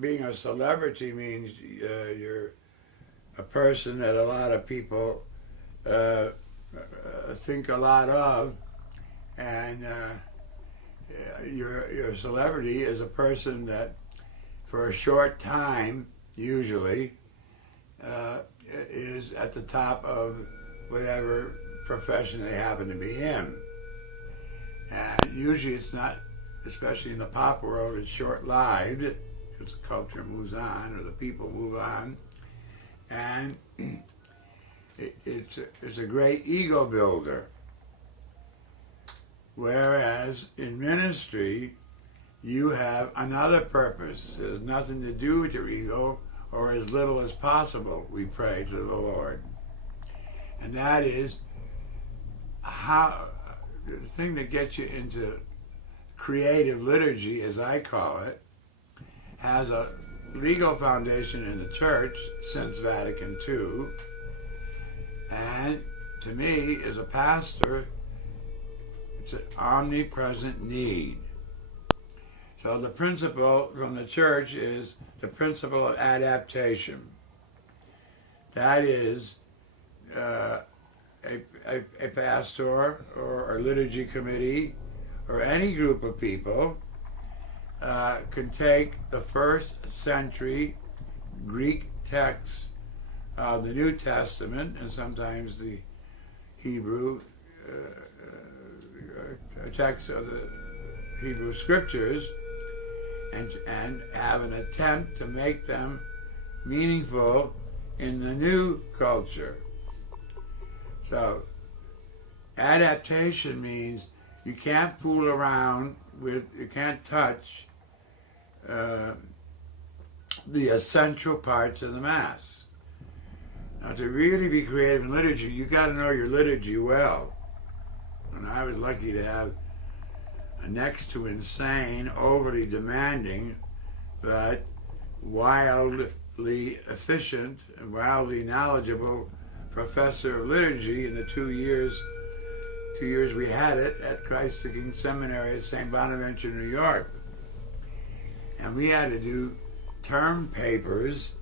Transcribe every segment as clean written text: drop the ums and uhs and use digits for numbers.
being a celebrity means you're a person that a lot of people uh, think a lot of, and your celebrity is a person that, for a short time, usually, uh, is at the top of whatever profession they happen to be in. And usually it's not, especially in the pop world, it's short-lived because the culture moves on or the people move on. And it's a great ego builder. Whereas in ministry, you have another purpose. It has nothing to do with your ego, or as little as possible, we pray to the Lord. And that is how the thing that gets you into creative liturgy, as I call it, has a legal foundation in the church since Vatican II. And to me, as a pastor, it's an omnipresent need. So the principle from the church is the principle of adaptation. That is, a pastor or a liturgy committee or any group of people can take the first century Greek texts of the New Testament and sometimes the Hebrew texts of the Hebrew scriptures and have an attempt to make them meaningful in the new culture. So adaptation means you can't fool around with, you can't touch the essential parts of the Mass. Now, to really be creative in liturgy, you got to know your liturgy well. And I was lucky to have a next to insane, overly demanding, but wildly efficient and wildly knowledgeable professor of liturgy in the 2 years we had it at Christ the King Seminary at St. Bonaventure, New York. And we had to do term papers.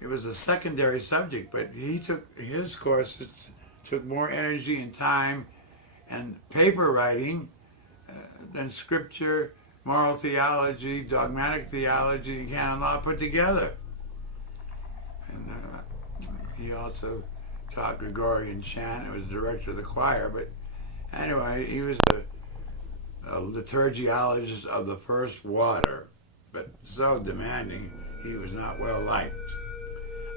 It was a secondary subject, but his courses took more energy and time and paper writing than scripture, moral theology, dogmatic theology, and canon law put together. And he also taught Gregorian chant and was director of the choir. But anyway, he was a liturgiologist of the first water, but so demanding he was not well liked.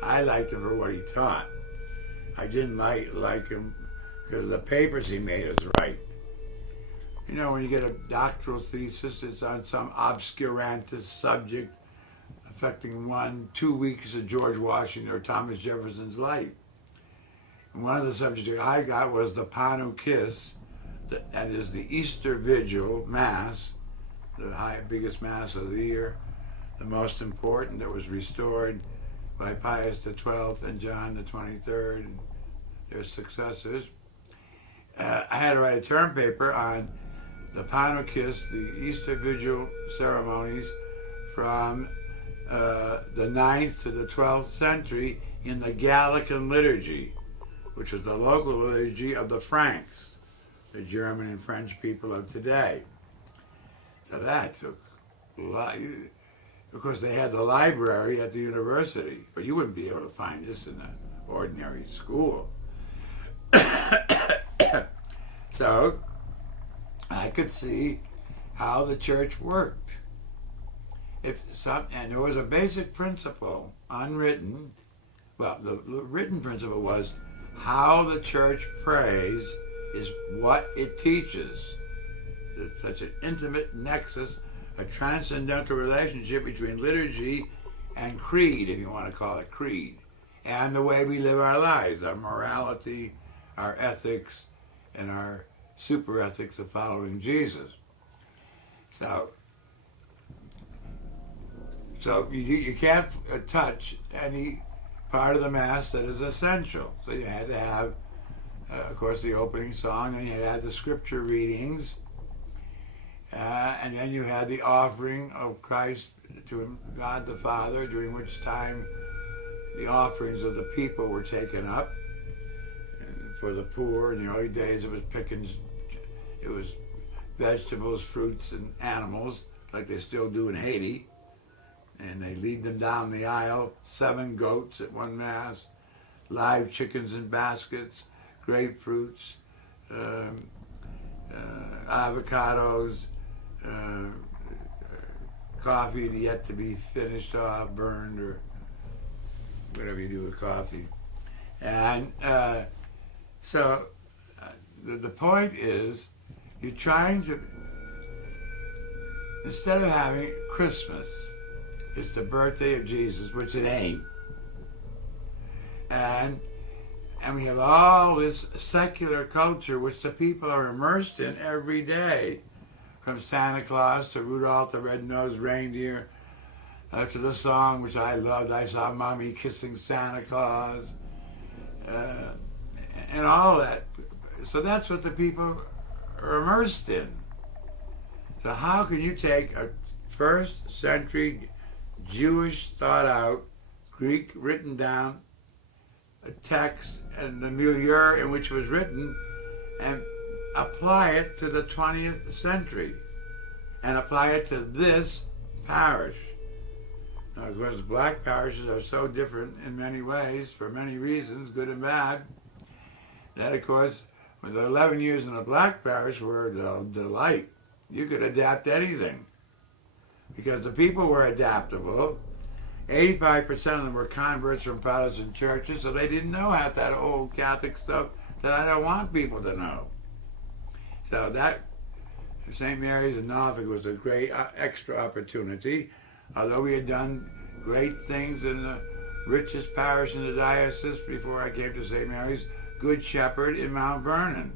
I liked him for what he taught. I didn't like him because of the papers he made us write. You know, when you get a doctoral thesis, it's on some obscurantist subject affecting 1-2 weeks of George Washington or Thomas Jefferson's life. And one of the subjects I got was the Panuchis, that is the Easter Vigil Mass, the biggest Mass of the year, the most important, that was restored by Pius XII and John the 23rd and their successors. I had to write a term paper on the Panuchis, the Easter Vigil ceremonies from the 9th to the 12th century in the Gallican liturgy, which was the local liturgy of the Franks, the German and French people of today. So that took a lot. Of course, they had the library at the university, but you wouldn't be able to find this in an ordinary school. So I could see how the church worked. And there was a basic principle, unwritten. Well, the written principle was how the church prays is what it teaches. It's such an intimate nexus, a transcendental relationship between liturgy and creed, if you want to call it creed, and the way we live our lives, our morality, our ethics, and our super ethics of following Jesus. So you can't touch any part of the Mass that is essential. So you had to have, of course, the opening song, and you had to have the scripture readings, and And then you had the offering of Christ to God the Father, during which time the offerings of the people were taken up. And for the poor, in the early days, it was pickings, it was vegetables, fruits, and animals, like they still do in Haiti. And they lead them down the aisle, 7 goats at one Mass, live chickens in baskets, grapefruits, avocados, coffee yet to be finished off, burned, or whatever you do with coffee. And so the point is, you're trying to, instead of having Christmas, it's the birthday of Jesus, which it ain't. And we have all this secular culture which the people are immersed in every day, from Santa Claus to Rudolph the Red-Nosed Reindeer, to the song which I loved, I Saw Mommy Kissing Santa Claus, and all that. So that's what the people are immersed in. So how can you take a first century Jewish thought out, Greek written down, a text and the milieu in which it was written, and apply it to the 20th century, and apply it to this parish? Now, of course, black parishes are so different in many ways, for many reasons, good and bad, that, of course, when the 11 years in a black parish were a delight. You could adapt anything, because the people were adaptable. 85% of them were converts from Protestant churches, so they didn't know half that old Catholic stuff that I don't want people to know. So that, St. Mary's in Norfolk was a great extra opportunity. Although we had done great things in the richest parish in the diocese before I came to St. Mary's, Good Shepherd in Mount Vernon.